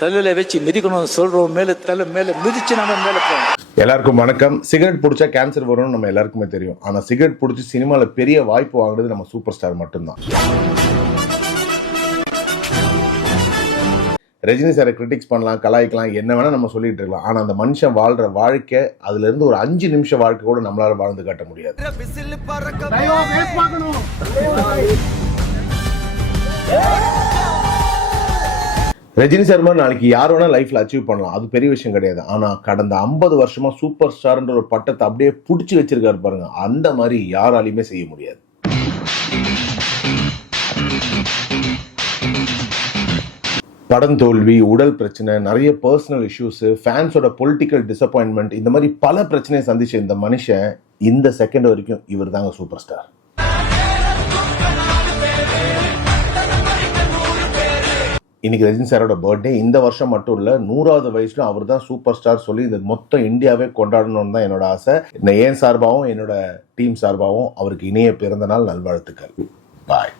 தலையில வச்சு மிதிக்கணும்னு சொல்றோம், மேல தலை மேல மிதிச்சு நம்ம மேல போகணும். எல்லாருக்கும் வணக்கம். சிகரெட் பிடிச்சா கேன்சர் வரும்னு நம்ம எல்லாருக்குமே தெரியும். ஆனா சிகரெட் பிடிச்சி சினிமால பெரிய வாய்ப்பு வாங்குறது நம்ம சூப்பர் ஸ்டார் மட்டும்தான். ரஜினி சாரை கிரிட்டிக்ஸ் பண்ணலாம், கலாய்க்கலாம், என்ன வேணா நம்ம சொல்லிட்டு இருக்கலாம். ஆனா அந்த மனுஷன் வாழ்ற வாழ்க்கை, அதுல இருந்து ஒரு 5 நிமிஷம் வாழ்க்கை கூட நம்மளால வாழ்ந்து காட்ட முடியாது. ரஜினி சார் மாதிரி நாளைக்கு யார் வேணா லைஃப்ல அச்சீவ் பண்ணலாம், அது பெரிய விஷயம் கிடையாது. ஆனா கடந்த 50 வருஷமா சூப்பர் ஸ்டார்ன்ற ஒரு பட்டத்தை அப்படியே புடிச்சு வச்சிருக்காரு பாருங்க, அந்த மாதிரி யாராலையுமே செய்ய முடியாது. படம் தோல்வி, உடல் பிரச்சனை, நிறைய பர்சனல் இஷ்யூஸ், ஃபேன்ஸோட பொலிட்டிக்கல் டிசப்பாயின்மெண்ட், இந்த மாதிரி பல பிரச்சனையை சந்திச்ச இந்த மனுஷன் இந்த செகண்ட் வரைக்கும் இவர் தாங்க சூப்பர் ஸ்டார். இன்னைக்கு ரஜினி சாரோட பர்த்டே. இந்த வருஷம் மட்டும் இல்ல, 100வது வயசுல அவர் தான் சூப்பர் ஸ்டார் சொல்லி இந்த மொத்தம் இந்தியாவே கொண்டாடணும்னு தான் என்னோட ஆசை. என் சார்பாகவும் என்னோட டீம் சார்பாகவும் அவருக்கு இனிய பிறந்த நாள் நல்வாழ்த்துக்கள். பாய்.